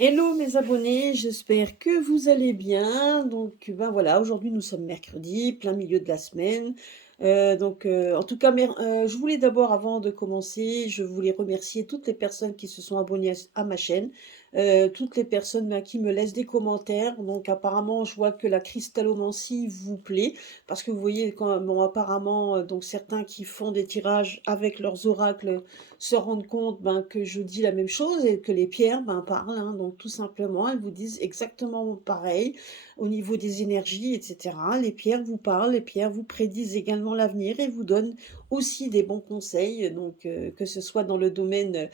Hello mes abonnés, j'espère que vous allez bien. Donc ben voilà, aujourd'hui nous sommes mercredi, plein milieu de la semaine. En tout cas, je voulais d'abord, avant de commencer, je voulais remercier toutes les personnes qui se sont abonnées à ma chaîne, toutes les personnes ben, qui me laissent des commentaires. Donc apparemment, je vois que la cristallomancie vous plaît, parce que vous voyez, bon, apparemment, donc certains qui font des tirages avec leurs oracles se rendent compte ben, que je dis la même chose et que les pierres ben, parlent. Hein. Donc tout simplement, elles vous disent exactement pareil au niveau des énergies, etc. Les pierres vous parlent, les pierres vous prédisent également l'avenir et vous donnent aussi des bons conseils, donc que ce soit dans le domaine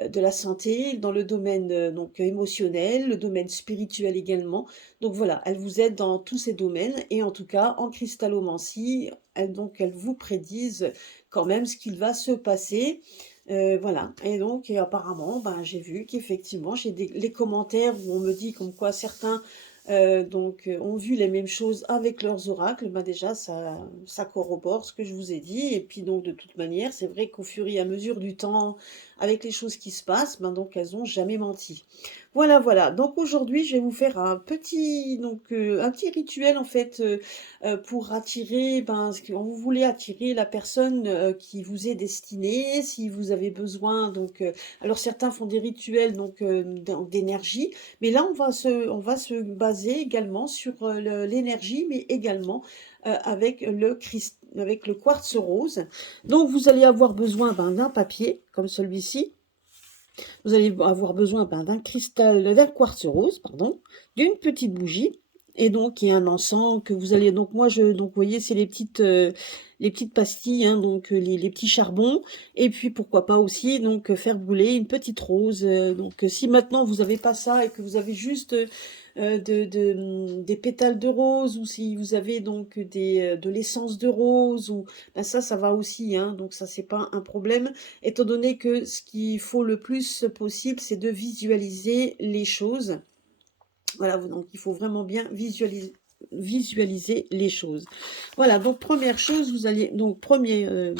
de la santé, dans le domaine donc émotionnel, le domaine spirituel également. Donc voilà, elles vous aident dans tous ces domaines et en tout cas en cristallomancie, elles vous prédisent quand même ce qu'il va se passer. Voilà, et donc et apparemment, ben, j'ai vu qu'effectivement, j'ai les commentaires où on me dit comme quoi certains ont vu les mêmes choses avec leurs oracles. Ben déjà, ça corrobore ce que je vous ai dit. Et puis donc, de toute manière, c'est vrai qu'au fur et à mesure du temps, avec les choses qui se passent, ben donc elles n'ont jamais menti. Voilà, voilà. Donc aujourd'hui, je vais vous faire un petit rituel en fait pour attirer, ben, quand vous voulez attirer la personne qui vous est destinée, si vous avez besoin. Alors certains font des rituels d'énergie, mais là on va se baser également sur l'énergie, mais également avec le quartz rose. Donc vous allez avoir besoin ben, d'un papier comme celui-ci. Vous allez avoir besoin ben, d'un quartz rose, pardon, d'une petite bougie, et donc il y a un encens que vous allez, donc moi vous voyez c'est les petites pastilles, hein, les petits charbons, et puis pourquoi pas aussi donc faire brûler une petite rose. Si maintenant vous n'avez pas ça et que vous avez juste des pétales de rose, ou si vous avez donc de l'essence de rose, ou ben ça va aussi, hein, donc ça c'est pas un problème, étant donné que ce qu'il faut le plus possible, c'est de visualiser les choses. Voilà, donc il faut vraiment bien visualiser les choses. Voilà, donc première chose, vous allez donc première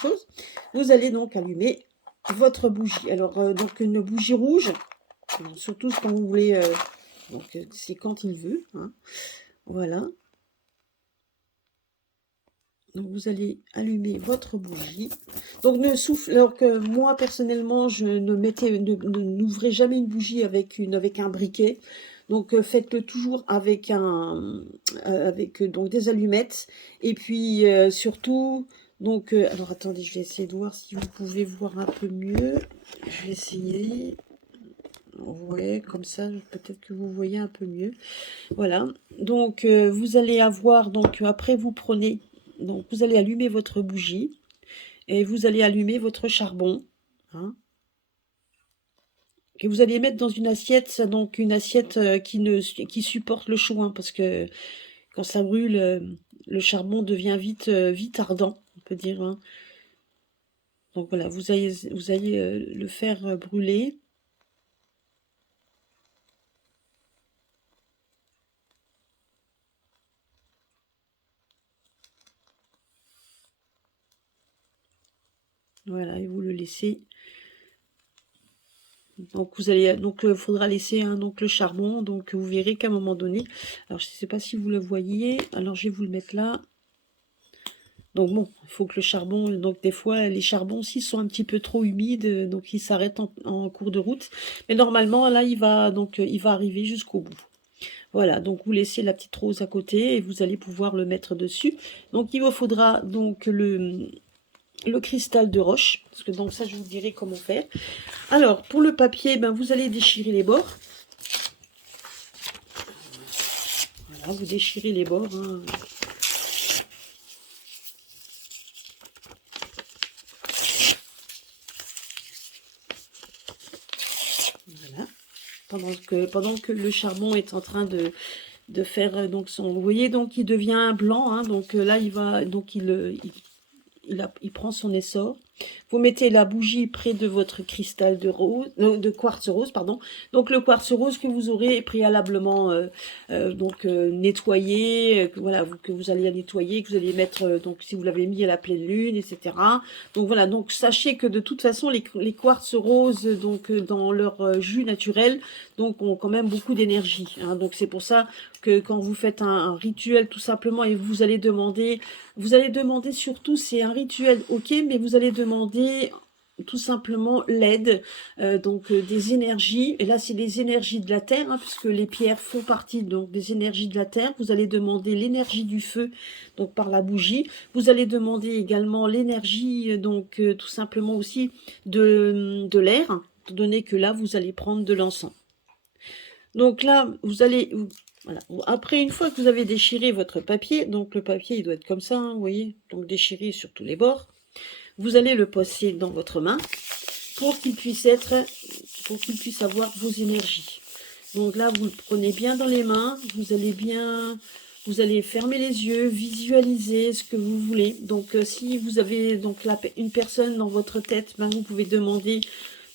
chose, vous allez donc allumer votre bougie. Alors donc une bougie rouge, surtout quand vous voulez, c'est quand il veut, hein. Voilà. Donc vous allez allumer votre bougie. Donc ne souffle, alors que moi personnellement je n'ouvrez jamais une bougie avec un briquet. Donc faites-le toujours avec donc des allumettes. Et puis surtout, alors attendez, je vais essayer de voir si vous pouvez voir un peu mieux. Je vais essayer. Ouais, comme ça peut-être que vous voyez un peu mieux. Voilà, donc vous allez avoir, donc après vous prenez, donc vous allez allumer votre bougie et vous allez allumer votre charbon, hein, que vous allez mettre dans une assiette, donc une assiette qui supporte le chaud, hein, parce que quand ça brûle, le charbon devient vite ardent, on peut dire, hein. Donc voilà, vous allez le faire brûler. Voilà, et vous le laissez. Donc vous allez, faudra laisser hein, donc le charbon, donc vous verrez qu'à un moment donné, alors je ne sais pas si vous le voyez, alors je vais vous le mettre là. Donc bon, il faut que le charbon, donc des fois les charbons s'ils sont un petit peu trop humides, donc ils s'arrêtent en cours de route. Mais normalement là il va arriver jusqu'au bout. Voilà, donc vous laissez la petite rose à côté et vous allez pouvoir le mettre dessus. Donc il vous faudra donc le cristal de roche, parce que donc ça je vous dirai comment faire. Alors pour le papier, ben, vous allez déchirer les bords. Voilà, vous déchirez les bords, hein. Voilà. Pendant que le charbon est en train de faire donc son, vous voyez, donc il devient blanc, hein, donc là il va, donc il prend son essor. vous mettez la bougie près de votre cristal de rose, de quartz rose, pardon. Donc le quartz rose que vous aurez préalablement nettoyé, voilà, que vous allez nettoyer, que vous allez mettre, donc si vous l'avez mis à la pleine lune, etc. Donc voilà, donc sachez que de toute façon, les quartz roses, donc dans leur jus naturel, donc ont quand même beaucoup d'énergie. Hein. Donc c'est pour ça que quand vous faites un rituel tout simplement et vous allez demander surtout, c'est un rituel, ok, mais vous allez demander tout simplement l'aide des énergies, et là c'est les énergies de la terre, hein, puisque les pierres font partie donc des énergies de la terre. Vous allez demander l'énergie du feu, donc par la bougie. Vous allez demander également l'énergie, tout simplement aussi de l'air, étant donné que là vous allez prendre de l'encens. Donc là, voilà. Après, une fois que vous avez déchiré votre papier, donc le papier, il doit être comme ça, hein, vous voyez, donc déchiré sur tous les bords, vous allez le passer dans votre main pour qu'il puisse avoir vos énergies. Donc là, vous le prenez bien dans les mains, vous allez fermer les yeux, visualiser ce que vous voulez. Donc si vous avez donc une personne dans votre tête, ben, vous pouvez demander.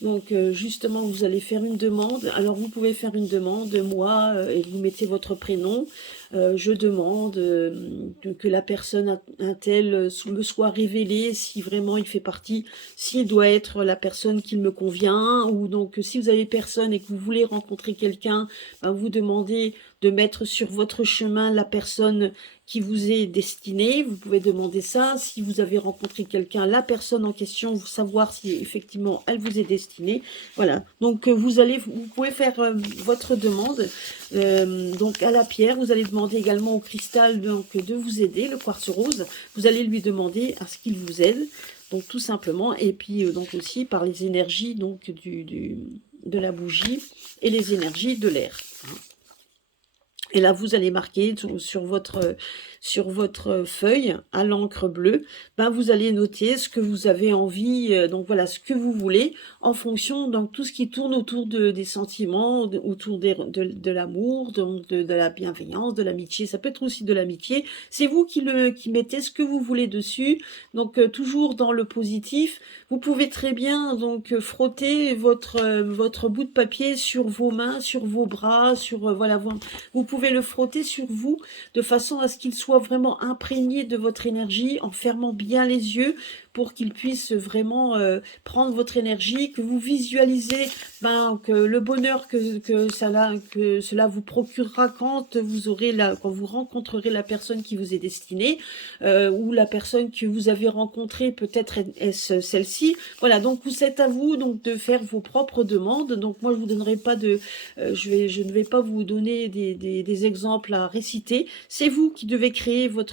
Donc justement, vous allez faire une demande. Alors vous pouvez faire une demande, moi, et vous mettez votre prénom. Je demande que la personne un tel me soit révélée, si vraiment il fait partie, s'il doit être la personne qui me convient, ou donc si vous avez personne et que vous voulez rencontrer quelqu'un, ben, vous demandez de mettre sur votre chemin la personne qui vous est destinée. Vous pouvez demander ça. Si vous avez rencontré quelqu'un, la personne en question, vous savoir si effectivement elle vous est destinée. Voilà. Donc vous pouvez faire votre demande donc à la pierre. Vous allez demander également au cristal donc de vous aider, le quartz rose. Vous allez lui demander à ce qu'il vous aide. Donc tout simplement. Et puis donc aussi par les énergies donc de la bougie et les énergies de l'air. Et là, vous allez marquer sur votre feuille à l'encre bleue, ben vous allez noter ce que vous avez envie, donc voilà, ce que vous voulez, en fonction, donc tout ce qui tourne autour des sentiments, autour de l'amour, de la bienveillance, de l'amitié. Ça peut être aussi de l'amitié. C'est vous qui mettez ce que vous voulez dessus, donc toujours dans le positif. Vous pouvez très bien donc frotter votre bout de papier sur vos mains, sur vos bras, voilà, vous pouvez le frotter sur vous de façon à ce qu'il soit vraiment imprégné de votre énergie en fermant bien les yeux pour qu'il puisse vraiment prendre votre énergie, que vous visualisez que le bonheur que cela vous procurera quand vous rencontrerez la personne qui vous est destinée ou la personne que vous avez rencontrée, peut-être est-ce celle-ci. Voilà, donc c'est à vous donc de faire vos propres demandes. Donc moi je vous donnerai pas je ne vais pas vous donner des exemples à réciter. C'est vous qui devez créer vos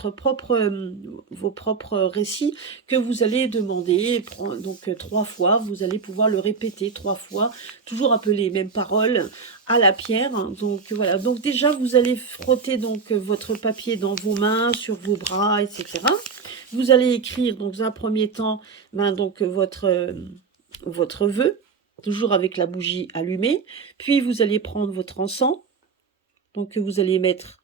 propres récits que vous allez demander. Donc 3 fois, vous allez pouvoir le répéter 3 fois, toujours un peu les mêmes paroles à la pierre. Donc voilà. Donc déjà vous allez frotter donc votre papier dans vos mains, sur vos bras, etc. Vous allez écrire donc dans un premier temps donc votre vœu, toujours avec la bougie allumée. Puis vous allez prendre votre encens, donc que vous allez mettre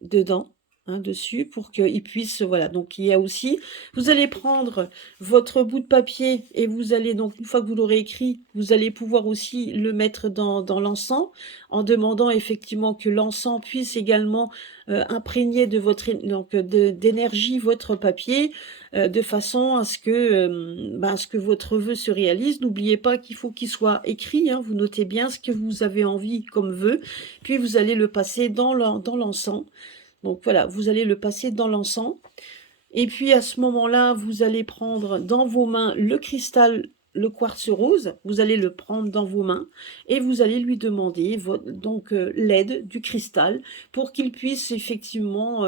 dedans, dessus, pour qu'il puisse, voilà. Donc il y a aussi, vous allez prendre votre bout de papier et vous allez donc, une fois que vous l'aurez écrit, vous allez pouvoir aussi le mettre dans l'encens, en demandant effectivement que l'encens puisse également imprégner d'énergie votre papier, de façon à ce que votre vœu se réalise. N'oubliez pas qu'il faut qu'il soit écrit, vous notez bien ce que vous avez envie comme vœu, puis vous allez le passer dans l'encens. Donc voilà, vous allez le passer dans l'encens. Et puis à ce moment-là, vous allez prendre dans vos mains le cristal, le quartz rose. Vous allez le prendre dans vos mains et vous allez lui demander l'aide du cristal pour qu'il puisse effectivement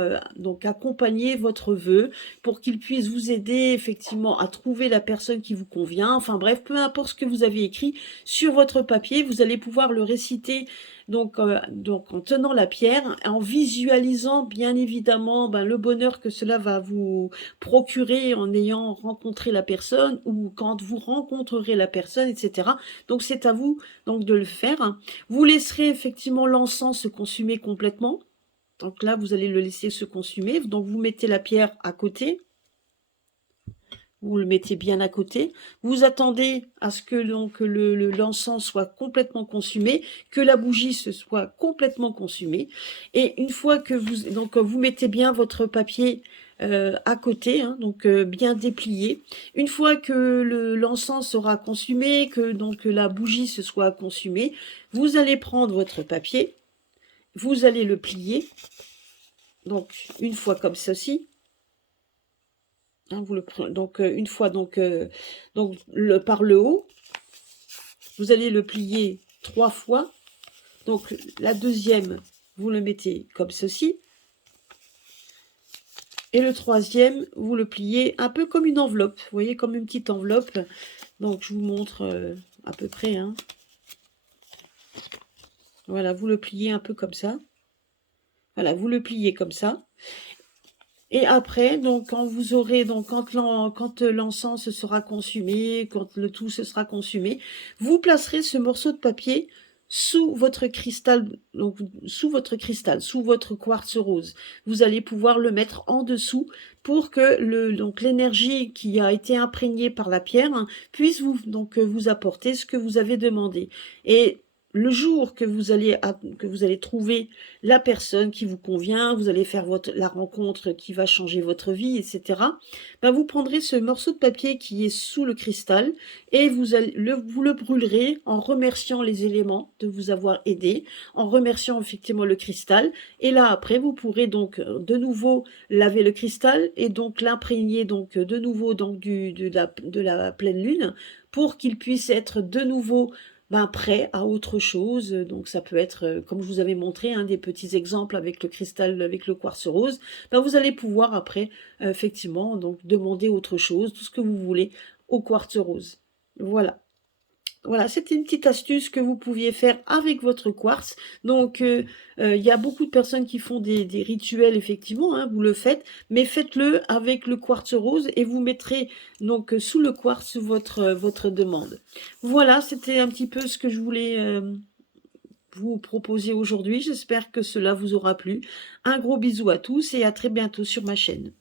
accompagner votre vœu, pour qu'il puisse vous aider effectivement à trouver la personne qui vous convient. Enfin bref, peu importe ce que vous avez écrit sur votre papier, vous allez pouvoir le réciter donc en tenant la pierre, en visualisant bien évidemment le bonheur que cela va vous procurer en ayant rencontré la personne ou quand vous rencontrerez la personne, etc. Donc c'est à vous donc de le faire. Vous laisserez effectivement l'encens se consumer complètement. Donc là, vous allez le laisser se consumer. Donc vous mettez la pierre à côté. vous le mettez bien à côté. Vous attendez à ce que donc l'encens soit complètement consumé, que la bougie se soit complètement consumée. Et une fois que vous mettez bien votre papier à côté, hein, donc bien déplié. Une fois que l'encens sera consumé, que donc la bougie se soit consumée, vous allez prendre votre papier, vous allez le plier, donc une fois comme ceci. Hein, vous le prenez donc une fois par le haut, vous allez le plier 3 fois. Donc la deuxième, vous le mettez comme ceci. Et le troisième, vous le pliez un peu comme une enveloppe. Vous voyez, comme une petite enveloppe. Donc je vous montre à peu près. Hein. Voilà, vous le pliez un peu comme ça. Voilà, vous le pliez comme ça. Et après, donc, quand vous aurez, donc, quand l'encens sera consumé, quand le tout se sera consumé, vous placerez ce morceau de papier sous votre cristal, donc, sous votre cristal, sous votre quartz rose. Vous allez pouvoir le mettre en dessous pour que donc, l'énergie qui a été imprégnée par la pierre hein, puisse vous apporter ce que vous avez demandé. Et le jour que vous allez trouver la personne qui vous convient, vous allez faire la rencontre qui va changer votre vie, etc. Ben vous prendrez ce morceau de papier qui est sous le cristal et vous le brûlerez en remerciant les éléments de vous avoir aidé, en remerciant effectivement le cristal. Et là, après, vous pourrez donc de nouveau laver le cristal et donc l'imprégner donc de nouveau donc de la pleine lune pour qu'il puisse être de nouveau prêt à autre chose. Donc ça peut être, comme je vous avais montré, hein, des petits exemples avec le cristal, avec le quartz rose. Vous allez pouvoir après, effectivement, donc demander autre chose, tout ce que vous voulez au quartz rose. Voilà. Voilà, c'était une petite astuce que vous pouviez faire avec votre quartz. Donc, il y a beaucoup de personnes qui font des rituels, effectivement, hein, vous le faites, mais faites-le avec le quartz rose et vous mettrez donc sous le quartz votre demande. Voilà, c'était un petit peu ce que je voulais vous proposer aujourd'hui. J'espère que cela vous aura plu. Un gros bisou à tous et à très bientôt sur ma chaîne.